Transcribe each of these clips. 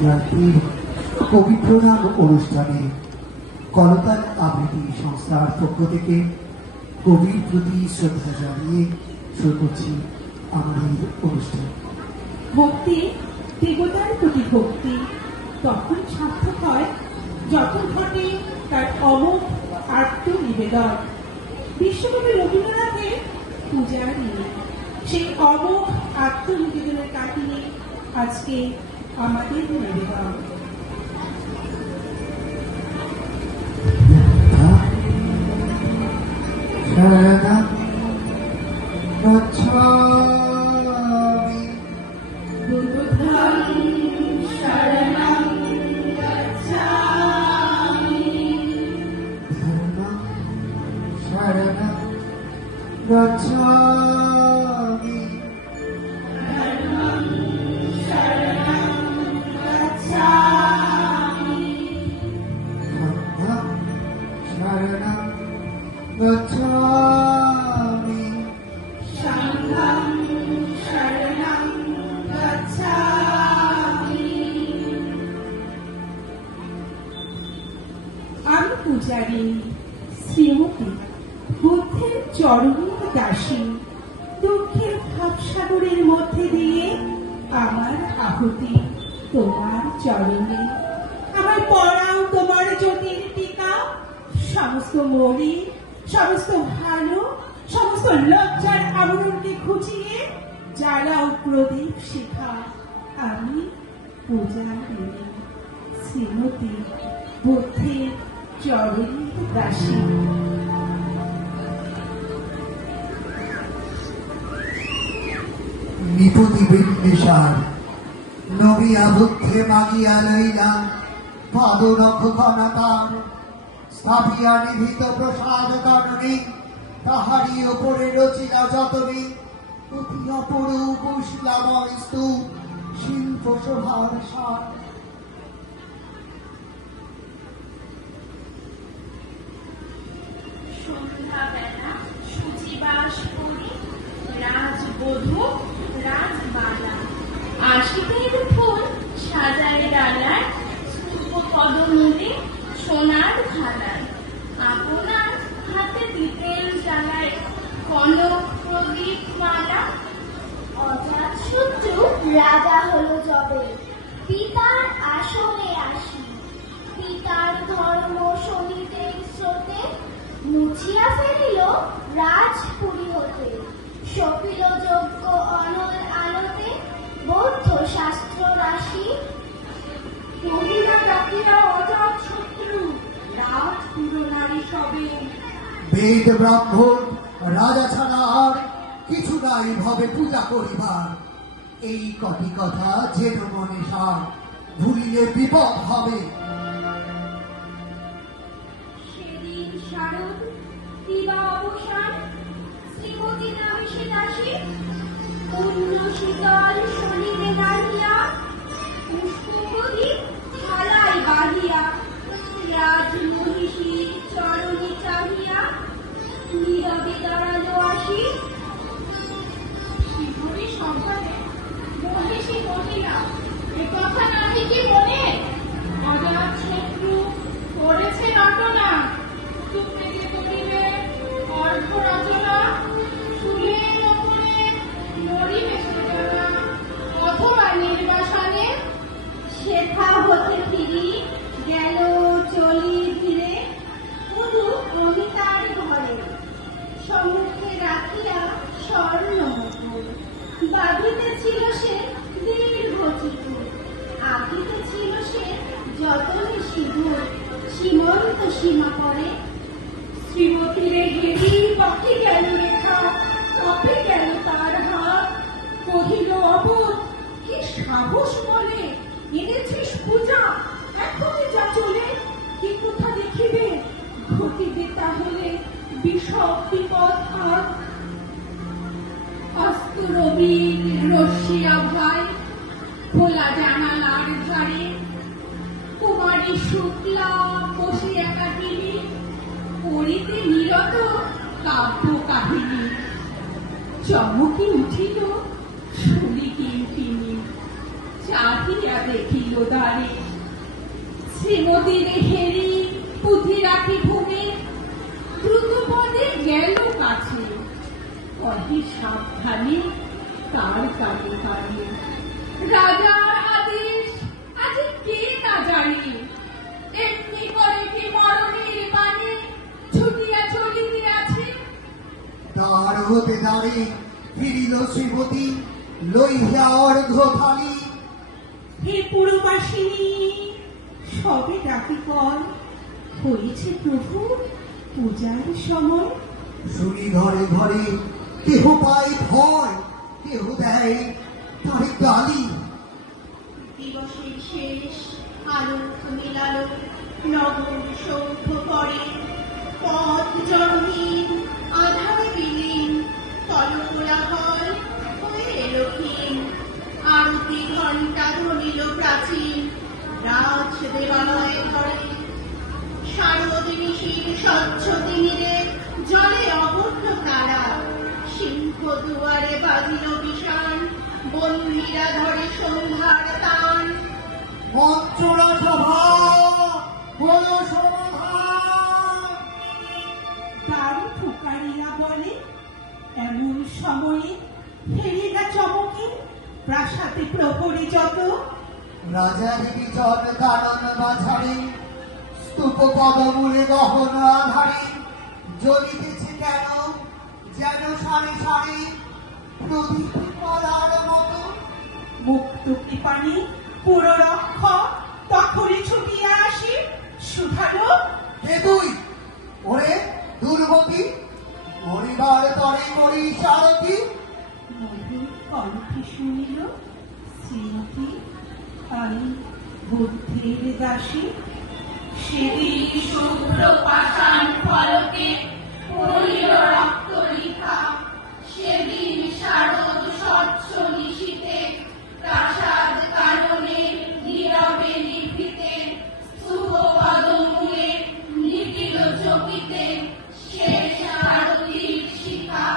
জয়ন্তীর পবিত্র নাম অনুষ্ঠানে করতাল আবৃত্তি সংস্থার পক্ষ থেকে কবির প্রতি শ্রদ্ধা জানিয়ে শুরু করছি আমাদের অনুষ্ঠান। ভক্তি, দেবতার প্রতি ভক্তি তখন সার্থক হয় যখন ঘটে তার অমোঘ আত্মনিবেদন। বিশ্বকবি রবীন্দ্রনাথের পূজার নিয়ে সেই অমোঘ আত্মনিবেদনের কাহিনী আজকে আমাদের নিবেদন। আমি পূজারী শ্রীমতী, বুদ্ধের চরণের দাসী। দুঃখের ভাবসাগরের মধ্যে দিয়ে আমার আহুতি তোমার চরণে। আমার পড়াও তোমার জ্যোতির টিকা। সমস্ত মরি, সমস্ত ভালো, সমস্ত লজ্জার আবরণকে খুঁচিয়ে জ্বালাও প্রদীপ শিখা। আমি পূজারী শ্রীমতী, বুদ্ধের চরণের দাসী। নিপতি বিন্দিসার নবিয়া বুদ্ধে মাগিয়া লইলা পাদনখ ঘনাকার স্থাপিয়া নিভৃত প্রসাদ কাননে তাহারি ওপরে রচিলা যতনে অতি অপরূপ শিলাময় স্তূপ শিল্প শোভার সার। সন্ধ্যাবেলা সূচিবাস করি রাজবধূ রাজবালা, আশিকের ফুল সাজায় ডালায় স্তূপ পদমূলে সোনার থালায়। আপনার হাতে দিতেন জ্বালায় কনক প্রদীপ মালা। অজাতশত্রু রাজা হলো যবে পিতার আসনে আসি, পিতার ধর্ম শোনিতে স্রোতে মুছিয়া ফেলিল রাজপুরী হতে। সপিল যজ্ঞ অনল আলোতে বৌদ্ধ শাস্ত্র রাশি। মহিলা ডাকিয়া অজাতশত্রু রাজপুর নারী সবে। বেদ ব্রাহ্মণ রাজা ছাড়া আর কিছু নাই ভবে পূজা করিবার। এই কটি কথা যেন মনে সার, ভুলিলে বিপদ হবে। সেদিন শারদ দিবা অবসান, শ্রীমতী নামে সে দাসী। পূর্ণ শীতল শরীরে দাঁড়িয়া পুষ্পবতী থালায় বাঁধিয়া রাজমহিষী চরণে চাহিয়া নীরবে দাঁড়ালো আসি। শিবরী সম্পাদে মহিষী মহিলা, এ কথা নাহি কি মনে? অজাতশত্রু করেছে রটনা, সুপ্রীতি করিবে অর্ধ রচনা। ফুলের ওপরে মরিবে সূচনা, অথবা নির্বাসনে। শেখা হতে ফিরি গেল চলি ধীরে, পুরু অমিতার ঘরে। সম্মুখে রাখিয়া স্বর্ণ মুকুট, বাঁধিতেছিল সে দীর্ঘ চিকুট। আঁকিতেছিল সে যতনে সিঁদুর, সীমন্ত সীমা পরে। শ্রীমতীরে গেলি পাখি গেল রেখা, কাঁপে গেল তার হাত। কহিল অবোধ, কি সাহস বলে এনেছিস পূজা? এখনই যা চলে, কি কোথা দেখিবে? ঘটিবে তাহলে বিষম বিপদ হাত। অস্ত রবির রশ্মিয়া ভাই খোলা জানালার ধারে। কুমারী শুক্লা বসে একাকিনী, পড়িতে নিরত কাব্য কাহিনী। চমকি উঠিল শুনি কিঙ্কিনি, চাহিয়া দেখিল দ্বার শ্রীমতীর হেরি পুঁথি রাখি ভূমি দ্রুত পদে গেল কাছে, কহে সাবধানে তার কানে কানে। রাজার আদেশ আজ কে না জানে, এমনি করে কি মরণের পানে ছুটিয়া চলিতে আছে। দ্বার হতে দাঁড়ে ফিরিল শ্রীমতী, লইয়া অর্ঘ থালি। হে পুরবাসিনী, সবে ডাকি কর, হয়েছে প্রভু পূজার সময়। শুনি ঘরে ঘরে কেহ পায় ভয়, কেহ দেয় তারে গালি। দিবসের শেষ আলোক মিলালো, নগর সৌধ করে পথ জনহীন, আধারে বিলীন, তলকোলাহল হয়ে এলো ক্ষীণ। আরতি ঘণ্টা ধ্বনিল প্রাচীন, রাজ দেবালয়ে ধরে শারদ নিশির স্বচ্ছ তিমিরে জলে অবদ্ধ তারা। সিংহ দুয়ারে বাজিল বিষাণ, বন্দীরা ধরে সন্ধ্যার তান। মন্ত্রণা সভা হল সমাধান। দ্বার ফুকারিয়া বলে, এমন সময়ে ফেরিলা চমকে, প্রাসাদে প্রহরী যত। রাজার বিচর কানন বাছারে, স্তূপ পদমূলে গহন আধারে। জ্বলিতেছে কেন যেন সারে সারে, প্রদীপ কলার মতো। মুক্ত কৃপাণী পুররক্ষক তখনই ছুটিয়া আসি, শুধালো, কে তুই ওরে দুর্গতি, মরিবার তরে করি সারথি। মধুর কণ্ঠে শুনিল, শ্রীমতী আমি বুদ্ধের দাসী। সেদিন শুভ্র পাষাণ ফলকে পড়িল রক্ত রেখা, সেদিন শারদ স্বচ্ছ নিশীথে প্রাসাদ কাননে নীরবে নিভৃতে স্তূপ পদমূলে নিটিল চকিতে শেষ আরতির শিখা।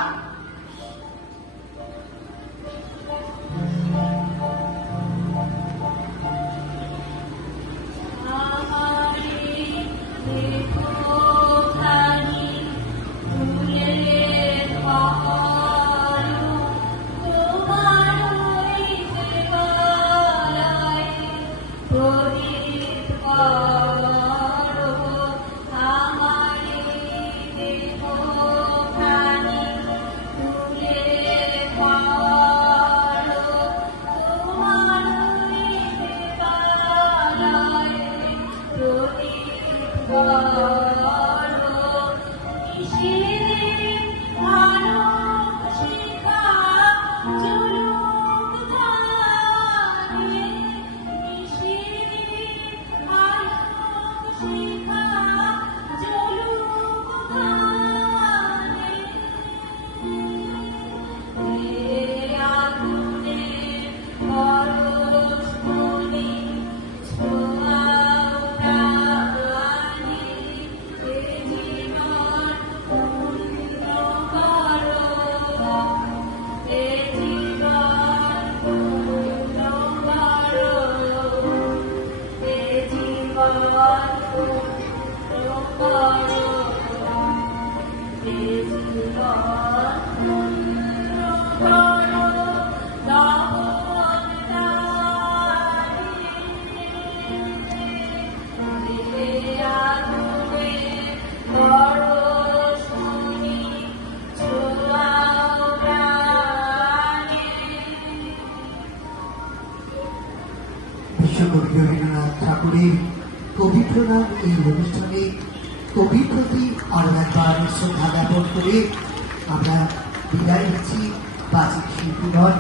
বিশ্বকবি রবীন্দ্রনাথ ঠাকুরের পবিত্র নাম এই অনুষ্ঠানে কবির প্রতি আরো একবার শ্রদ্ধা জ্ঞাপন করে আমরা বিদায় নিচ্ছি বাচিক শিল্পীগণ।